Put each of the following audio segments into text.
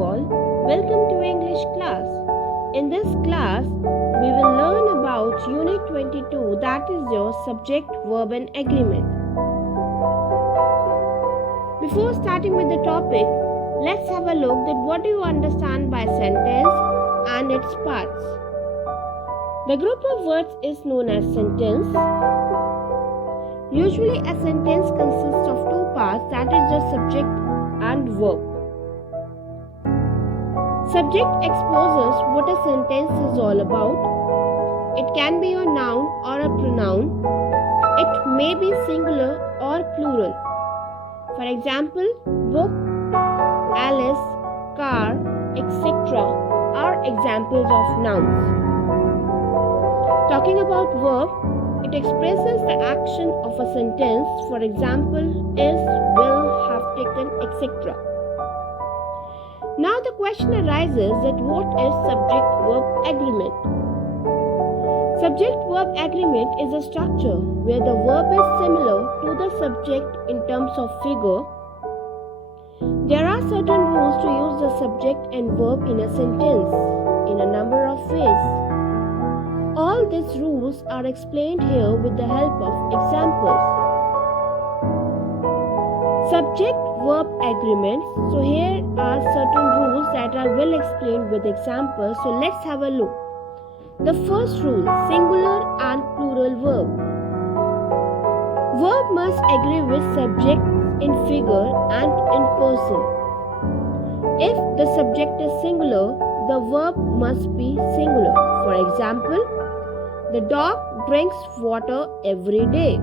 all. Welcome to English class. In this class, we will learn about Unit 22, that is your subject, verb and agreement. Before starting with the topic, let's have a look at what do you understand by sentence and its parts. The group of words is known as sentence. Usually a sentence consists of two parts, that is the subject and verb. Subject exposes what a sentence is all about. It can be a noun or a pronoun. It may be singular or plural. For example, book, Alice, car, etc. are examples of nouns. Talking about verb, it expresses the action of a sentence. For example, is, will, have taken, etc. Now the question arises that what is subject-verb agreement? Subject-verb agreement is a structure where the verb is similar to the subject in terms of figure. There are certain rules to use the subject and verb in a sentence in a number of ways. All these rules are explained here with the help of examples. Subject-verb agreements. So here are certain rules that are well explained with examples. So let's have a look. The first rule, singular and plural verb. Verb must agree with subject in figure and in person. If the subject is singular, the verb must be singular. For example, the dog drinks water every day.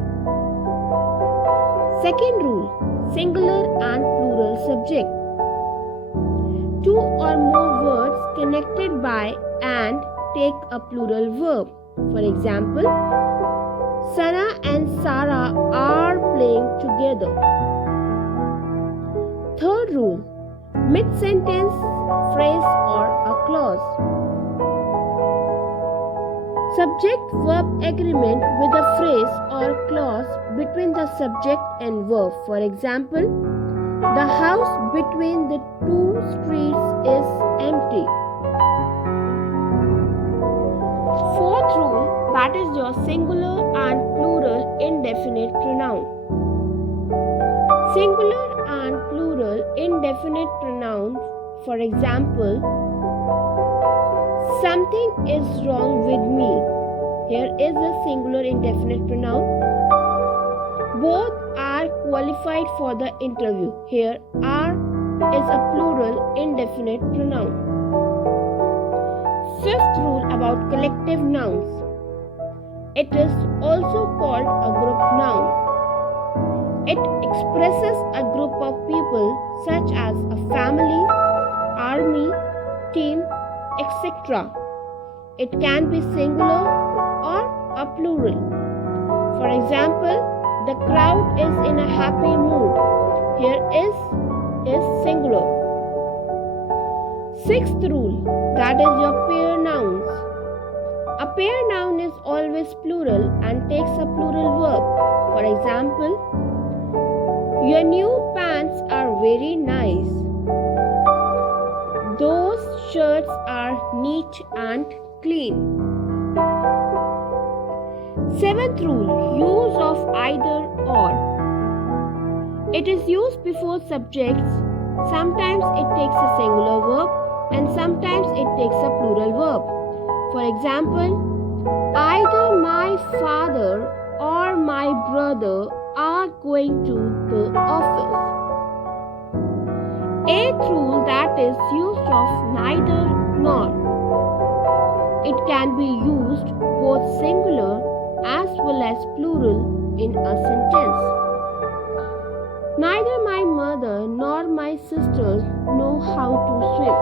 Second rule, singular and plural subject. Two or more words connected by and take a plural verb. For example, Sana and Sarah are playing together. Third rule, mid-sentence phrase or a clause. Subject-verb agreement with a phrase or clause between the subject and verb. For example, the house between the two streets is empty. Fourth rule, that is your singular and plural indefinite pronoun. Singular and plural indefinite pronouns. For example, something is wrong with me. Here is a singular indefinite pronoun. Both are qualified for the interview. Here are is a plural indefinite pronoun. Fifth rule about collective nouns. It is also called a group noun. It expresses a group of people such as a family, army, team, etc. It can be singular or a plural. For example, the crowd is in a happy mood. Here is singular. Sixth rule, that is your pair nouns. A pair noun is always plural and takes a plural verb. For example, your new pants are very nice. Those shirts are neat and clean. Seventh rule, use of either or. It is used before subjects. Sometimes it takes a singular verb and sometimes it takes a plural verb. For example, either my father or my brother are going to the office. Eighth rule, that is use of neither nor. It can be used both singular as well as plural in a sentence. Neither my mother nor my sisters know how to swim.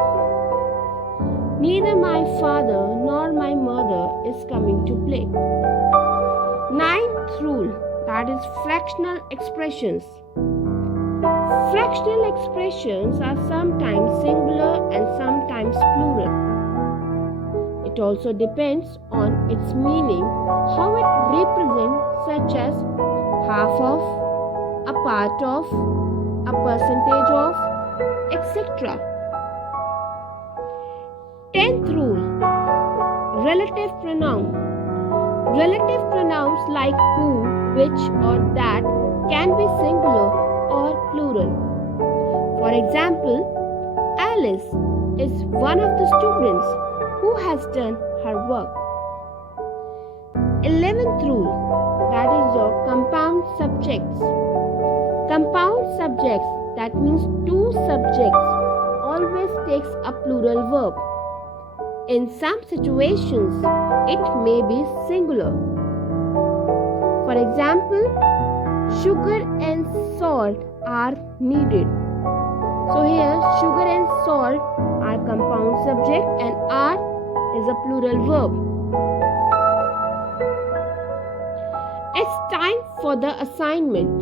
Neither my father nor my mother is coming to play. Ninth rule, that is fractional expressions. Fractional expressions are sometimes singular and sometimes plural. It also depends on its meaning, how it represents, such as half of, a part of, a percentage of, etc. 10th rule. Relative pronoun. Relative pronouns like who, which or that can be singular or plural. For example, Alice is one of the students who has done her work. 11th rule, that is your compound subjects. Compound subjects, that means two subjects, always takes a plural verb. In some situations, it may be singular. For example, sugar and salt are needed. So here, sugar and salt are compound subject and are is a plural verb. It's time for the assignment.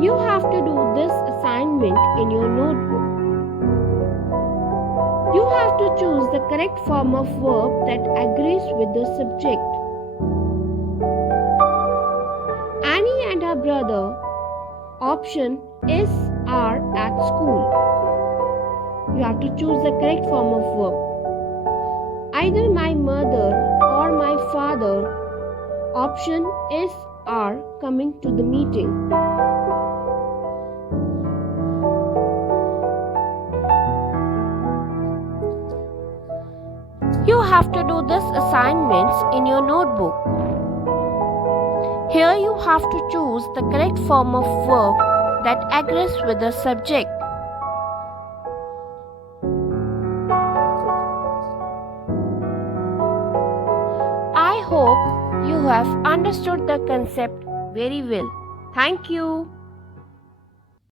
You have to do this assignment in your notebook. You have to choose the correct form of verb that agrees with the subject. Annie and her brother. Option is are at school. You have to choose the correct form of verb. Either my mother or my father. Option is are coming to the meeting. You have to do this assignments in your notebook. Here you have to choose the correct form of verb that agrees with the subject. I hope you have understood the concept very well. Thank you.